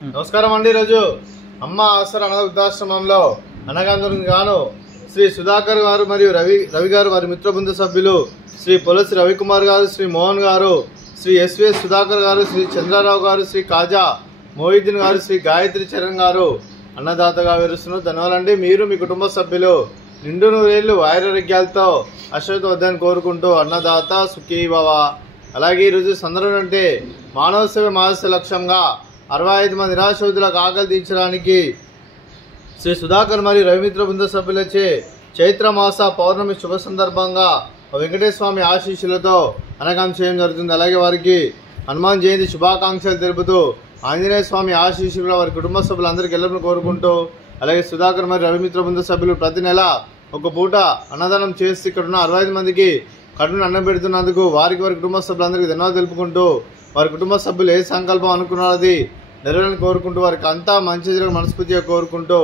నమస్కారం అండి. ఈరోజు అమ్మ ఆసర అనాథ వృద్ధాశ్రమంలో అనగాంధ్రునికి గాను శ్రీ సుధాకర్ గారు మరియు రవి గారు వారి మిత్ర బృంద సభ్యులు శ్రీ పొలసి రవికుమార్ గారు, శ్రీ మోహన్ గారు, శ్రీ ఎస్విఎస్ సుధాకర్ గారు, శ్రీ చంద్రారావు గారు, శ్రీ కాజా మొహిద్దీన్ గారు, శ్రీ గాయత్రి చరణ్ గారు అన్నదాతగా వివరిస్తున్నారు. ధన్యవాదాలండి. మీరు మీ కుటుంబ సభ్యులు నిండు నూరేళ్లు ఆయురారోగ్యాలతో అశ్వత వద్దని కోరుకుంటూ అన్నదాత సుఖీ భవ. అలాగే ఈరోజు సందర్భం అంటే మానవ సేవ మానవ లక్ష్యంగా 65 మంది నిరాశోధులకు ఆకలి తీర్చడానికి శ్రీ సుధాకర్ మరియు రవిమిత్ర బృంద సభ్యులచే చైత్రమాస పౌర్ణమి శుభ సందర్భంగా వెంకటేశ్వర స్వామి ఆశీస్సులతో అనగాం చేయడం జరుగుతుంది. అలాగే వారికి హనుమాన్ జయంతి శుభాకాంక్షలు తెలుపుతూ ఆంజనేయ స్వామి ఆశీస్సులు వారి కుటుంబ సభ్యులందరికీ ఎల్లప్పుడూ కోరుకుంటూ, అలాగే సుధాకర్ మరియు రవిమిత్ర బృంద సభ్యులు ప్రతి నెల ఒక పూట అన్నదానం చేసి ఇక్కడ ఉన్న 65 మందికి కడుపును అన్నం పెడుతున్నందుకు వారి కుటుంబ సభ్యులందరికీ ధన్యవాదాలు తెలుపుకుంటూ, వారి కుటుంబ సభ్యులు ఏ సంకల్పం అనుకున్నారో అది నెరవేరాలని కోరుకుంటూ, వారికి అంతా మంచి జరగని మనస్ఫూర్తిగా కోరుకుంటూ,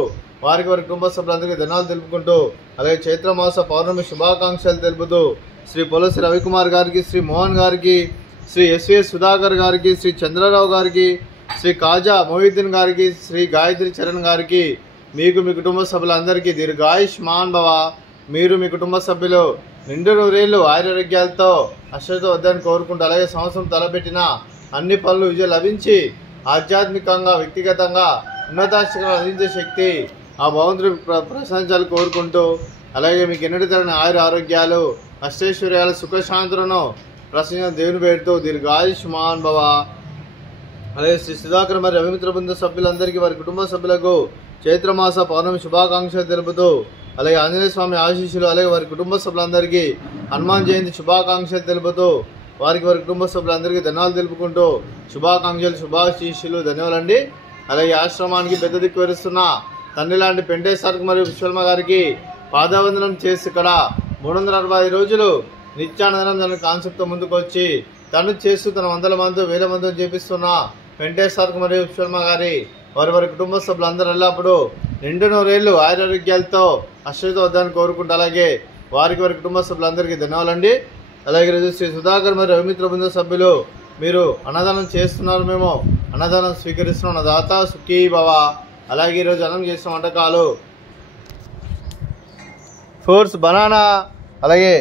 వారి కుటుంబ సభ్యులందరికీ ధన్యవాదాలు తెలుపుకుంటూ, అలాగే చైత్రమాస పౌర్ణమి శుభాకాంక్షలు తెలుపుతూ శ్రీ పొలసి రవికుమార్ గారికి, శ్రీ మోహన్ గారికి, శ్రీ ఎస్విఎస్ సుధాకర్ గారికి, శ్రీ చంద్రరావు గారికి, శ్రీ కాజా మొహిద్దీన్ గారికి, శ్రీ గాయత్రి చరణ్ గారికి, మీకు మీ కుటుంబ సభ్యులందరికీ దీర్ఘాయుష్మాన్ భవ. మీరు మీ కుటుంబ సభ్యులు నిండు నూరేళ్లు ఆయురారోగ్యాలతో అశ్వత వద్దని కోరుకుంటూ, అలాగే సంవత్సరం తలపెట్టిన అన్ని పనులు విజయం లభించి ఆధ్యాత్మికంగా వ్యక్తిగతంగా ఉన్నతాశిఖరాలు అందించే శక్తి ఆ భగవంతుడి ప్రశంసలు కోరుకుంటూ, అలాగే మీకు ఎన్నటి తరని ఆరోగ్యాలు అష్టైశ్వర్యాలు సుఖశాంతులను ప్రసన్న దేవుని పెడుతూ దీర్ఘాయుష్మాన్ భవ. అలాగే శ్రీ సుధాకర్ మరియు రవిమిత్ర బృంద సభ్యులందరికీ వారి కుటుంబ సభ్యులకు చైత్రమాస పౌర్ణమి శుభాకాంక్షలు తెలుపుతూ, అలాగే ఆంజనేయ స్వామి ఆశీస్సులు, అలాగే వారి కుటుంబ సభ్యులందరికీ హనుమాన్ జయంతి శుభాకాంక్షలు తెలుపుతూ వారి కుటుంబ సభ్యులందరికీ ధన్యవాదాలు తెలుపుకుంటూ శుభాకాంక్షలు శుభాశీస్సులు ధన్యవాదాలండి. అలాగే ఆశ్రమానికి పెద్ద దిక్కు వివరిస్తున్న తండ్రి లాంటి పెంటేశ్వరకు మరియు విశ్వల్మ గారికి పాదావందనం చేసి ఇక్కడ 365 రోజులు నిత్యానందనం అనే కాన్సెప్ట్తో ముందుకు వచ్చి తను చేస్తూ తన 100 మంది 1000 మందితో చేపిస్తున్న పెంటేశ్వరకు మరియు విశ్వల్మ గారి వారి కుటుంబ సభ్యులందరూ ఎల్లప్పుడూ నిండు నూరేళ్లు ఆయురారోగ్యాలతో అశ్వత వద్దని కోరుకుంటూ, అలాగే వారి కుటుంబ సభ్యులందరికీ ధన్యవాదాలండి. అలాగే ఈరోజు శ్రీ సుధాకర్ మరియు రవిమిత్ర బృంద సభ్యులు మీరు అన్నదానం చేస్తున్నారు, మేము అన్నదానం స్వీకరిస్తున్నాం. దాత సుఖీ భవ. అలాగే ఈరోజు అన్నం చేసిన వంటకాలు ఫ్రూట్స్ బనానా, అలాగే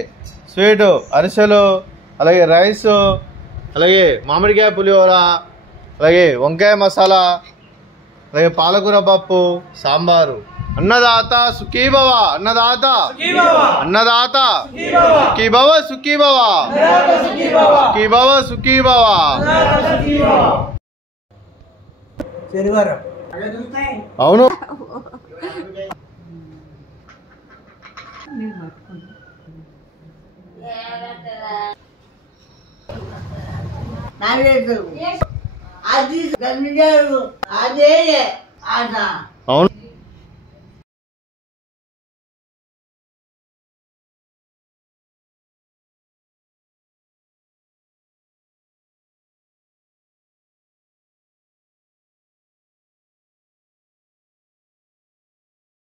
స్వీటు అరిసెలు, అలాగే రైస్, అలాగే మామిడికాయ పులిహోర, అలాగే వంకాయ మసాలా, అలాగే పాలకూర పప్పు, సాంబారు. అన్నదాత సుఖీ భవ. అన్నదాత అన్నదాత సుఖీ భవ సుఖీ భవ సుఖీ భవ సుఖీ భవ. అవును అది అదే ఆట